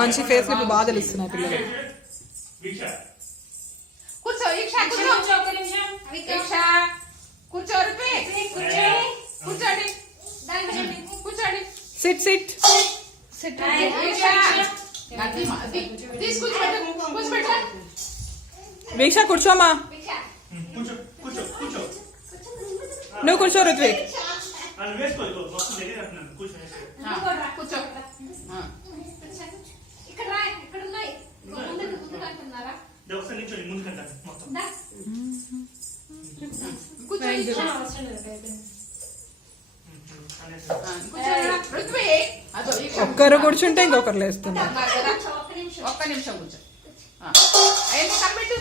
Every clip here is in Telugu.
మంచి ఫేస్ ఇప్పుడు బాగా తెలుస్తున్నాయి పిల్లలు. కూర్చో ఈక్షా, కూర్చో ఒక నిమిషం. ఈక్షా కూర్చో, కూర్చోండి, కూర్చోండి. Sit sit sit. కూర్చోబెట్టు. వీక్ష కూర్చోమా. నువ్వు కూర్చో రుత్విక్. కూర్చో. ఒక్కరు కూర్చుంటే ఇంకొకరు లేస్తున్నారు. ఒక్క నిమిషం కూర్చో. అవన్నీ కనిపెట్టు.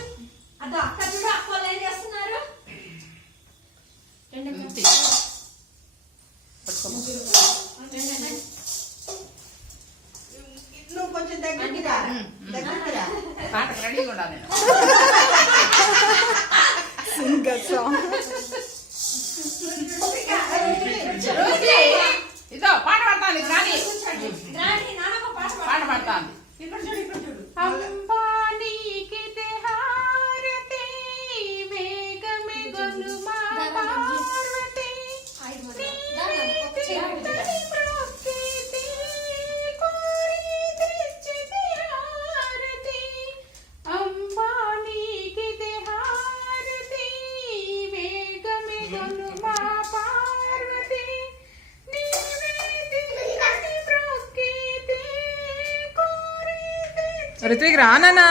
నువ్వు కొంచెం దగ్గర పాటకు రెడీగా ఉండాలి. ఇదో పాట పడతాను రాని, పాట పడతాను. అంబానీకి హారతి వేగమే గొలుమా పార్వతి అంబానీకి హారతి వేగమే గొలుమా పార్వతి రుత్విక్ రానా.